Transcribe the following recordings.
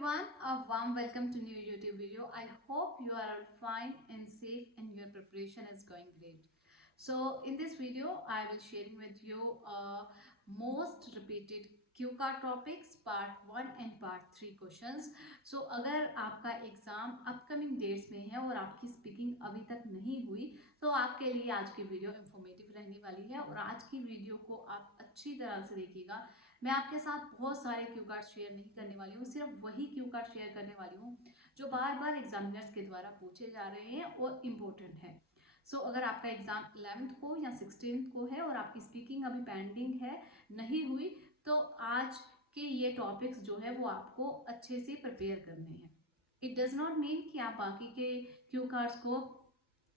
everyone, a warm welcome to new YouTube video. I hope you are all fine and safe and your preparation is going great. So in this video, I will sharing with you most repeated Q का topics part 1 and part 3 questions. So अगर आपका exam upcoming dates में है और आपकी speaking अभी तक नहीं हुई तो आपके लिए आज की वीडियो इंफॉर्मेटिव रहने वाली है और आज की वीडियो को आप अच्छी तरह से देखिएगा. मैं आपके साथ बहुत सारे क्यू कार्ड शेयर नहीं करने वाली हूँ, सिर्फ वही क्यू कार्ड शेयर करने वाली हूँ जो बार बार एग्जामिनर्स के द्वारा पूछे जा रहे हैं और इम्पोर्टेंट है. सो अगर आपका एग्जाम 11th को या 16th को है और आपकी स्पीकिंग अभी पेंडिंग है, नहीं हुई, तो आज के ये टॉपिक्स जो है वो आपको अच्छे से प्रिपेयर करने हैं. इट डज नॉट मीन कि आप बाकी के क्यू कार्ड्स को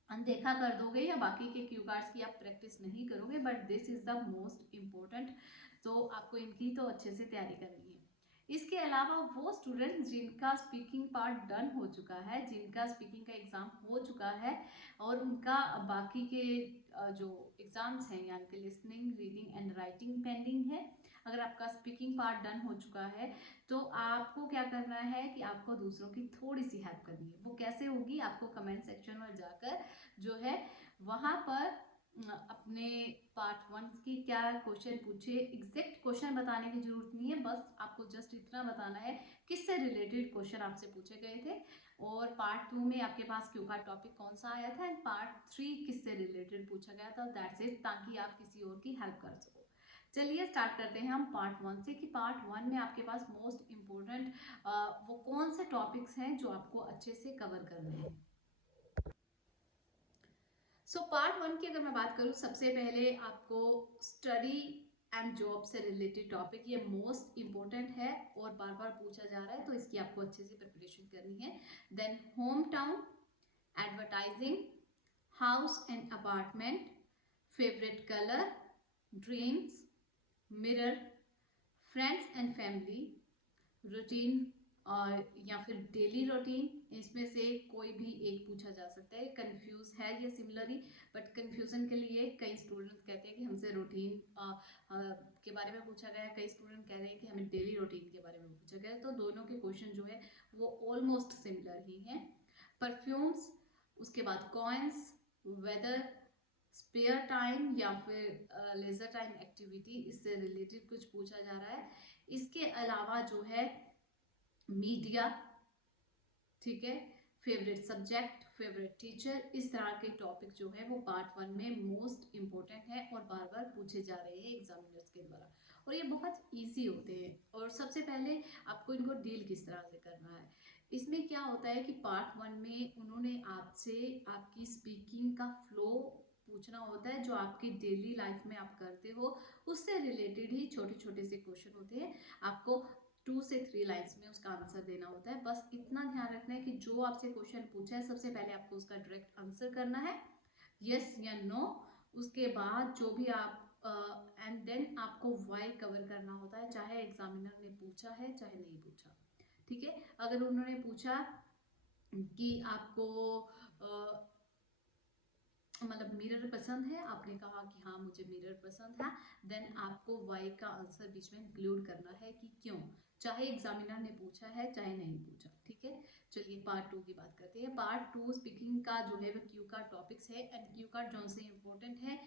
अनदेखा कर दोगे या बाकी के क्यू कार्ड्स की आप प्रैक्टिस नहीं करोगे, but this is the most important. तो आपको इनकी तो अच्छे से तैयारी करनी है. इसके अलावा वो स्टूडेंट्स जिनका स्पीकिंग पार्ट डन हो चुका है, जिनका स्पीकिंग का एग्ज़ाम हो चुका है और उनका बाकी के जो एग्ज़ाम्स हैं यानी कि listening, reading and writing pending है, अगर आपका स्पीकिंग पार्ट डन हो चुका है तो आपको क्या करना है कि आपको दूसरों की थोड़ी सी हेल्प करनी है. वो कैसे होगी, आपको कमेंट सेक्शन में जाकर जो है वहाँ पर अपने पार्ट 1 की क्या क्वेश्चन पूछे, एग्जैक्ट क्वेश्चन बताने की जरूरत नहीं है, बस आपको जस्ट इतना बताना है किससे रिलेटेड क्वेश्चन आपसे पूछे गए थे और पार्ट 2 में आपके पास क्यू का टॉपिक कौन सा आया था एंड पार्ट 3 किससे रिलेटेड पूछा गया था. दैट्स इट, ताकि आप किसी और की हेल्प कर सको. चलिए स्टार्ट करते हैं हम पार्ट 1 से कि पार्ट 1 में आपके पास मोस्ट इम्पोर्टेंट वो कौन से टॉपिक्स हैं जो आपको अच्छे से कवर करने हैं. सो पार्ट 1 की अगर मैं बात करूँ, सबसे पहले आपको स्टडी एंड जॉब से रिलेटेड टॉपिक, ये मोस्ट इम्पोर्टेंट है और बार बार पूछा जा रहा है, तो इसकी आपको अच्छे से प्रिपरेशन करनी है. Then home town, advertising, house and apartment, favourite colour, dreams, mirror, friends and family, routine और या फिर डेली रूटीन, इसमें से कोई भी एक पूछा जा सकता है. कंफ्यूज है ये सिमिलरली, बट कंफ्यूजन के लिए कई स्टूडेंट्स कहते हैं कि हमसे रूटीन के बारे में पूछा गया है, कई स्टूडेंट कह रहे हैं कि हमें डेली रूटीन के बारे में पूछा गया है. तो दोनों के क्वेश्चन जो है वो ऑलमोस्ट सिमिलर ही हैं. परफ्यूम्स, उसके बाद कॉइन्स, वेदर, स्पेयर टाइम या फिर लेजर टाइम एक्टिविटी, इससे रिलेटेड कुछ पूछा जा रहा है. इसके अलावा जो है मीडिया, ठीक है, फेवरेट सब्जेक्ट, फेवरेट टीचर, इस तरह के टॉपिक जो है वो पार्ट 1 में मोस्ट इम्पोर्टेंट है और बार बार पूछे जा रहे हैं एग्जामिनर्स के द्वारा और ये बहुत इजी होते हैं. और सबसे पहले आपको इनको डील किस तरह से करना है, इसमें क्या होता है कि पार्ट 1 में उन्होंने आपसे आपकी स्पीकिंग का फ्लो पूछना होता है, जो आपकी डेली लाइफ में आप करते हो उससे रिलेटेड ही छोटे छोटे से क्वेश्चन होते हैं. आपको 2 से 3 लाइन्स में उसका आंसर देना होता है. बस इतना ध्यान रखना है कि जो आपसे क्वेश्चन पूछा है सबसे पहले आपको उसका डायरेक्ट आंसर करना है, यस या नो. उसके बाद जो भी आप एंड देन आपको वाई कवर करना होता है, चाहे एग्जामिनर ने पूछा है चाहे नहीं पूछा. ठीक है, अगर उन्होंने पूछा कि आपको मतलब मिरर पसंद है, आपने कहा कि हाँ मुझे मिरर पसंद है, देन आपको वाई का आंसर बीच में इंक्लूड करना है कि क्यों, चाहे एग्जामिनर ने पूछा है चाहे नहीं पूछा. ठीक है, चलिए पार्ट 2 की बात करते हैं. पार्ट 2 स्पीकिंग का जो है वो क्यू का टॉपिक्स है एंड क्यू कार्ड जो से इम्पोर्टेंट है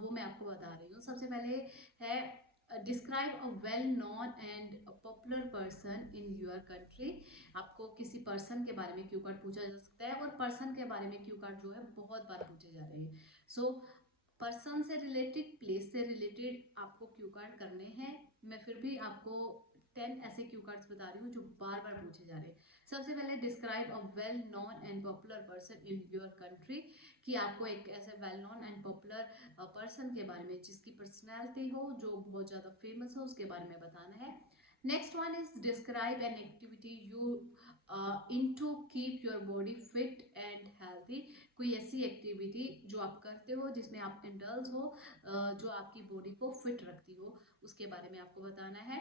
वो मैं आपको बता रही हूँ. सबसे पहले है describe a well known and popular person in your country. आपको किसी पर्सन के बारे में क्यू कार्ड पूछा जा सकता है और पर्सन के बारे में क्यू कार्ड जो है बहुत बार पूछे जा रहे हैं. सो पर्सन से रिलेटेड, प्लेस से रिलेटेड आपको क्यू कार्ड करने हैं. मैं फिर भी आपको 10 ऐसे क्यू कार्ड्स बता रही हूँ जो बार बार पूछे जा रहे हैं. सबसे पहले describe a well known and popular person in your country, कि आपको एक ऐसे well known and popular person के बारे में जिसकी पर्सनैलिटी हो, जो बहुत ज़्यादा फेमस हो, उसके बारे में बताना है. Next one is describe an activity you in to keep your body fit and healthy. कोई ऐसी एक्टिविटी जो आप करते हो जिसमें आप इंडल्ज हो, जो आपकी बॉडी को फिट रखती हो, उसके बारे में आपको बताना है.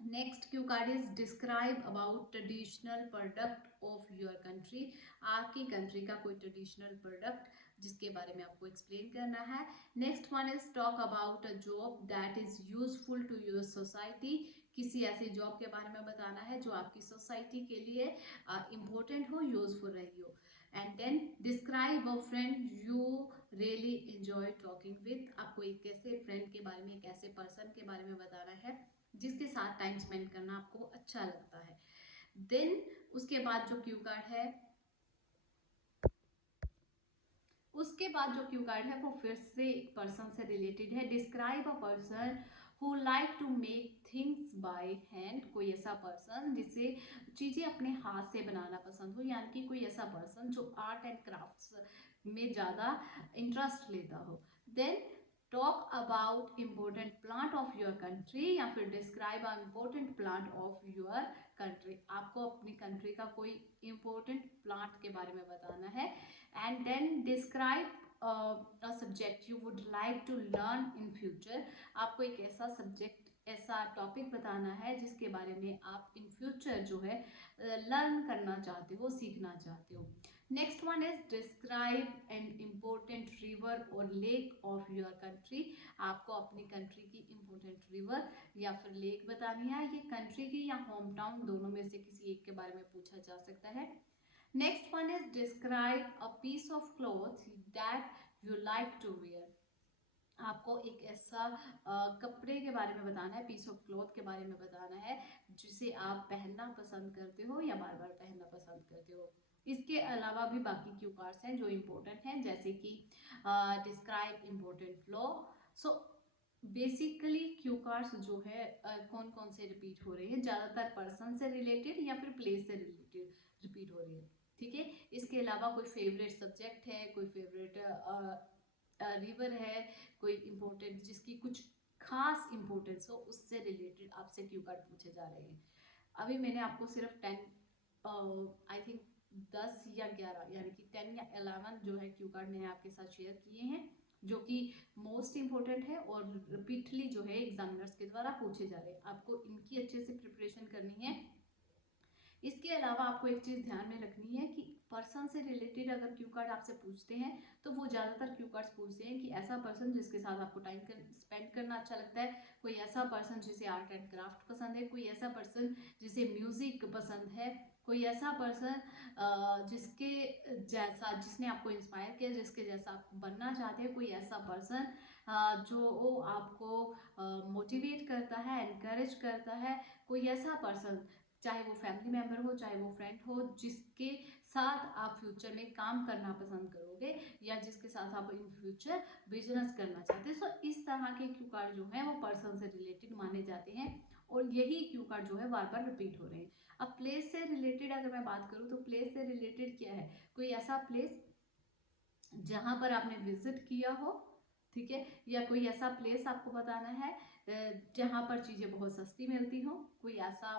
Next Q card is describe about traditional product of your country. आपकी कंट्री का कोई ट्रेडिशनल प्रोडक्ट जिसके बारे में आपको एक्सप्लेन करना है. Next one is talk about a job that is useful to your society. किसी ऐसी जॉब के बारे में बताना है जो आपकी सोसाइटी के लिए इम्पोर्टेंट हो, यूजफुल रही हो। And then describe a friend you really enjoy talking with. आपको एक ऐसे फ्रेंड के बारे में, एक ऐसे पर्सन के बारे में बताना है जिसके साथ टाइम स्पेंड करना आपको अच्छा लगता है। देन उसके बाद जो क्यू कार्ड है, वो फिर से एक पर्सन से रिलेटेड है। Describe a person who like to make things by hand. कोई ऐसा पर्सन जिसे चीज़ें अपने हाथ से बनाना पसंद हो, यानी कि कोई ऐसा पर्सन जो आर्ट एंड क्राफ्ट्स में ज़्यादा इंटरेस्ट लेता हो। Then talk about important plant of your country, या फिर describe a important plant of your country. आपको अपनी कंट्री का कोई इम्पोर्टेंट प्लांट के बारे में बताना है। And then describe a subject you would like to learn in future. आपको एक ऐसा सब्जेक्ट, ऐसा टॉपिक बताना है जिसके बारे में आप इन फ्यूचर जो है लर्न करना चाहते हो, सीखना चाहते हो। Next one is describe an important river और लेक ऑफ योर कंट्री। आपको अपनी कंट्री की इम्पोर्टेंट रिवर या फिर लेक बतानी है। ये कंट्री की या होम टाउन दोनों में से किसी एक के बारे में पूछा जा सकता है। Next one is describe a piece of cloth that you like to wear. आपको एक ऐसा कपड़े के बारे में बताना है, पीस ऑफ क्लॉथ के बारे में बताना है जिसे आप पहनना पसंद करते हो या बार बार पहनना पसंद करते हो। इसके अलावा भी बाकी क्यू कार्ड्स हैं जो इम्पोर्टेंट हैं, जैसे कि describe important flow. So basically cue cards जो है कौन कौन से रिपीट हो रहे हैं, ज़्यादातर पर्सन से रिलेटेड या फिर प्लेस से रिलेटेड रिपीट हो रही है। ठीक है, इसके अलावा कोई फेवरेट सब्जेक्ट है, कोई फेवरेट रिवर है, कोई इम्पोर्टेंट जिसकी कुछ खास इम्पोर्टेंस हो, उससे रिलेटेड आपसे क्यू कार्ड पूछे जा रहे हैं। अभी मैंने आपको सिर्फ 10 आई थिंक 10 या 11 यानी कि 10 या 11 जो है क्यू कार्ड मैंने आपके साथ शेयर किए हैं जो कि मोस्ट इम्पोर्टेंट है और रिपीटली जो है एग्जामिनर्स के द्वारा पूछे जा रहे हैं। आपको इनकी अच्छे से प्रिपरेशन करनी है। इसके अलावा आपको एक चीज़ ध्यान में रखनी है कि पर्सन से रिलेटेड अगर क्यू कार्ड आपसे पूछते हैं तो वो ज़्यादातर क्यू कार्ड्स पूछते हैं कि ऐसा पर्सन जिसके साथ आपको टाइम स्पेंड करना अच्छा लगता है, कोई ऐसा पर्सन जिसे आर्ट एंड क्राफ्ट पसंद है, कोई ऐसा पर्सन जिसे म्यूज़िक पसंद है, कोई ऐसा पर्सन जिसके जैसा, जिसने आपको इंस्पायर किया, जिसके जैसा आप बनना चाहते हैं, कोई ऐसा पर्सन जो आपको मोटिवेट करता है, एनकरेज करता है, कोई ऐसा पर्सन चाहे वो फैमिली मेम्बर हो, चाहे वो फ्रेंड हो, जिसके साथ आप फ्यूचर में काम करना पसंद करोगे या जिसके साथ आप इन फ्यूचर बिजनेस करना चाहते हैं। सो इस तरह के क्यू कार्ड जो है वो पर्सन से रिलेटेड माने जाते हैं और यही क्यू कार्ड जो है बार बार रिपीट हो रहे हैं। अब प्लेस से रिलेटेड अगर मैं बात करूँ तो प्लेस से रिलेटेड क्या है, कोई ऐसा प्लेस जहाँ पर आपने विजिट किया हो, ठीक है, या कोई ऐसा प्लेस आपको बताना है जहाँ पर चीज़ें बहुत सस्ती मिलती हो, कोई ऐसा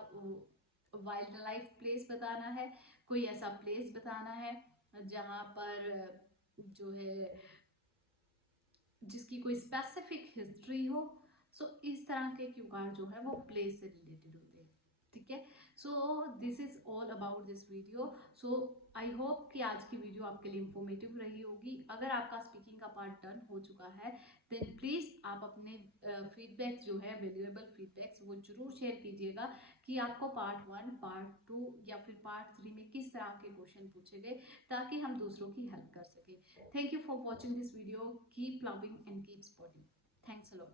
वाइल्ड लाइफ प्लेस बताना है, कोई ऐसा प्लेस बताना है जहाँ पर जो है जिसकी कोई स्पेसिफिक हिस्ट्री हो। सो इस तरह के क्यू कार्ड जो है वो प्लेस से रिलेटेड होते हैं। ठीक है, so this is all about this video. So I hope कि आज की वीडियो आपके लिए इंफॉर्मेटिव रही होगी। अगर आपका स्पीकिंग का पार्ट डन हो चुका है देन प्लीज़ आप अपने फीडबैक्स जो है, वैल्यूएबल फीडबैक्स, वो जरूर शेयर कीजिएगा कि आपको पार्ट 1, पार्ट 2 या फिर पार्ट 3 में किस तरह के क्वेश्चन पूछे गए, ताकि हम दूसरों की हेल्प कर सकें। Thank you for watching this video. Keep loving and keep supporting. Thanks a lot.